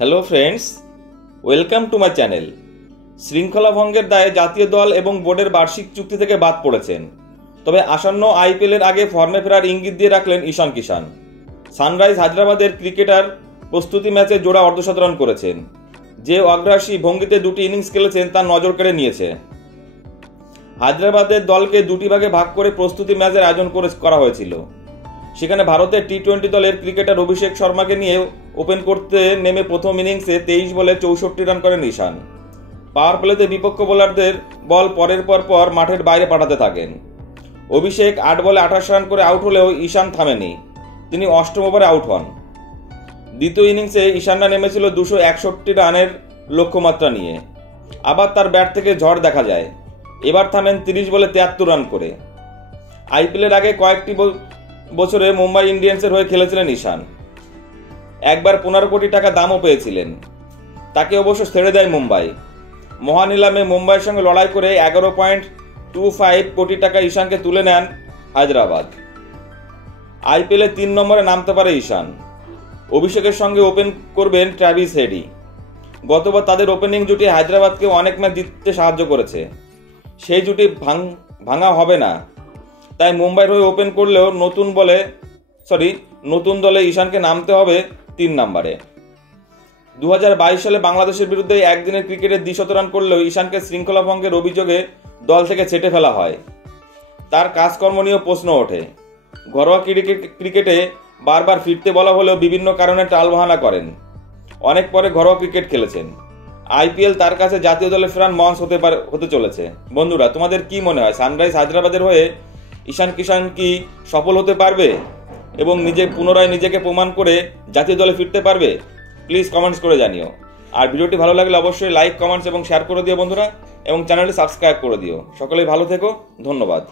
Hello friends, welcome to my channel. শৃঙ্খলা ভঙ্গের দায়ে জাতীয় দল এবং বোর্ডের বার্ষিক চুক্তি থেকে বাদ পড়েছেন। তবে আসন্ন আইপিএলের আগে ফর্মে ফেরার ইঙ্গিত দিয়ে রাখলেন ঈশান কিষান। সানরাইজ হায়দ্রাবাদের ক্রিকেটার প্রস্তুতি ম্যাচে জোড়া অর্ধশতরান করেছেন। যে অগ্রাসী ভঙ্গিতে দুটি ইনিংস খেলেছেন তা নজর কেড়ে নিয়েছে। হায়দ্রাবাদের দলকে দুটি ভাগে ভাগ করে প্রস্তুতি ম্যাচের আয়োজন করা হয়েছিল। সেখানে ভারতের টি-20 দলের ক্রিকেটার অভিষেক শর্মাকে নিয়ে ওপেন করতে নেমে প্রথম ইনিংসে 23 বলে 64 রান করেন ঈশান। পাওয়ার প্লেতে বিপক্ষ বোলারদের বল পরের পর মাঠের বাইরে পাঠাতে থাকেন। অভিষেক 8 বলে 28 রান করে আউট হলেও ঈশান থামেনি, তিনি অষ্টম ওভারে আউট হন। দ্বিতীয় ইনিংসে ঈশানরা নেমেছিল 261 রানের লক্ষ্যমাত্রা নিয়ে। আবার তার ব্যাট থেকে ঝড় দেখা যায়, এবার থামেন 30 বলে 73 রান করে। আইপিএলের আগে কয়েকটি বছরে মুম্বাই ইন্ডিয়ান্সের হয়ে খেলেছিলেন ঈশান। একবার 15 কোটি টাকা দামও পেয়েছিলেন। তাকে অবশ্য ছেড়ে দেয় মুম্বাই। মহানিলামে মুম্বাইয়ের সঙ্গে লড়াই করে 11.25 কোটি টাকা ঈশানকে তুলে নেন হায়দ্রাবাদ। আইপিএলে 3 নম্বরে নামতে পারে ঈশান। অভিষেকের সঙ্গে ওপেন করবেন ট্র্যাভিস হেডি। গতবার তাদের ওপেনিং জুটি হায়দ্রাবাদকে অনেক ম্যাচ জিততে সাহায্য করেছে। সেই জুটি ভাঙা হবে না, তাই মুম্বাইয়ের হয়ে ওপেন করলেও নতুন দলে ঈশানকে নামতে হবে 3 নম্বরে। 2022 সালে বাংলাদেশের বিরুদ্ধে একদিনের ক্রিকেটে 200 রান করলেও ঈশানকে শৃঙ্খলা ভঙ্গের অভিযোগে দল থেকে ছেঁটে ফেলা হয়। তার কাজকর্ম নিয়েও প্রশ্ন ওঠে। ঘরোয়া ক্রিকেটে বারবার ফিরতে বলা হলেও বিভিন্ন কারণে টালবাহানা করেন। অনেক পরে ঘরোয়া ক্রিকেট খেলেছেন। আইপিএল তার কাছে জাতীয় দলে ফেরার মঞ্চ হতে চলেছে। বন্ধুরা, তোমাদের কি মনে হয়, সানরাইজ হায়দ্রাবাদের হয়ে ঈশান কিষান কি সফল হতে পারবে এবং পুনরায় নিজেকে প্রমাণ করে জাতীয় দলে ফিরতে পারবে? প্লিজ কমেন্টস করে জানিও। আর ভিডিওটি ভালো লাগলে অবশ্যই লাইক, কমেন্টস এবং শেয়ার করে দিও বন্ধুরা, এবং চ্যানেলটি সাবস্ক্রাইব করে দিও। সকলেই ভালো থেকো, ধন্যবাদ।